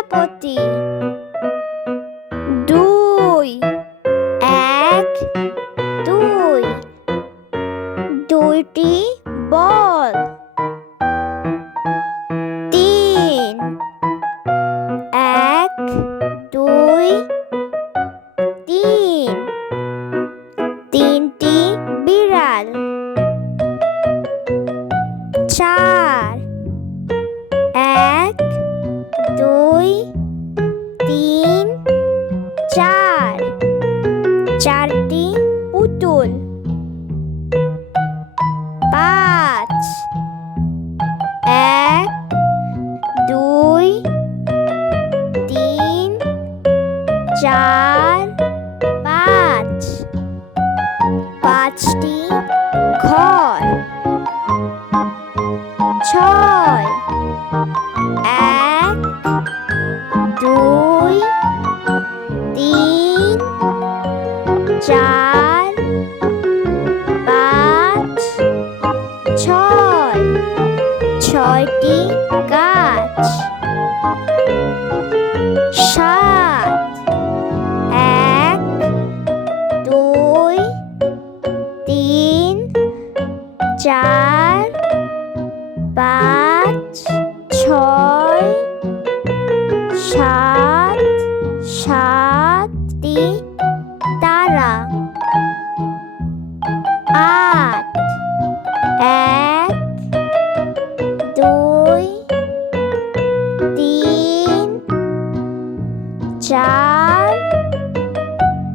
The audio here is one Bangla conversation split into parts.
প্রজাপতি দুই এক দুই। দুইটি বল। তিন এক চার পাঁচ ছয়। ছয়টি গাছ। সাত এক দুই তিন চার পাঁচ ছয় সাত সাতটি চার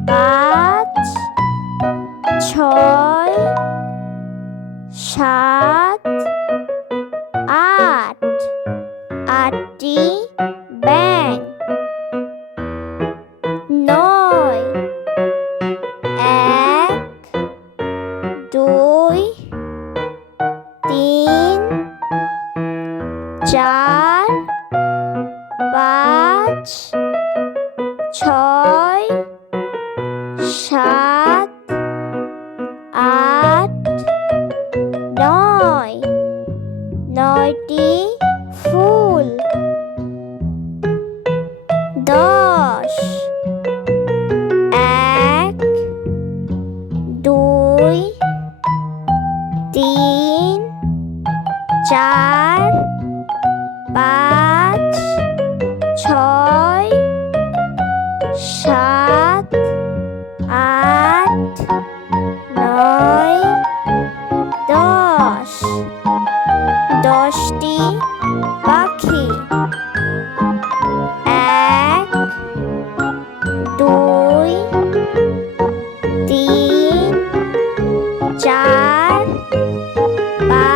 পাঁচ ছয় সাত আট। আটটি ব্যাং নয়। এক দুই পাঁচ ছয় সাত আট নয় দশ। দশটি পাখি। এক দুই তিন চার পাঁচ।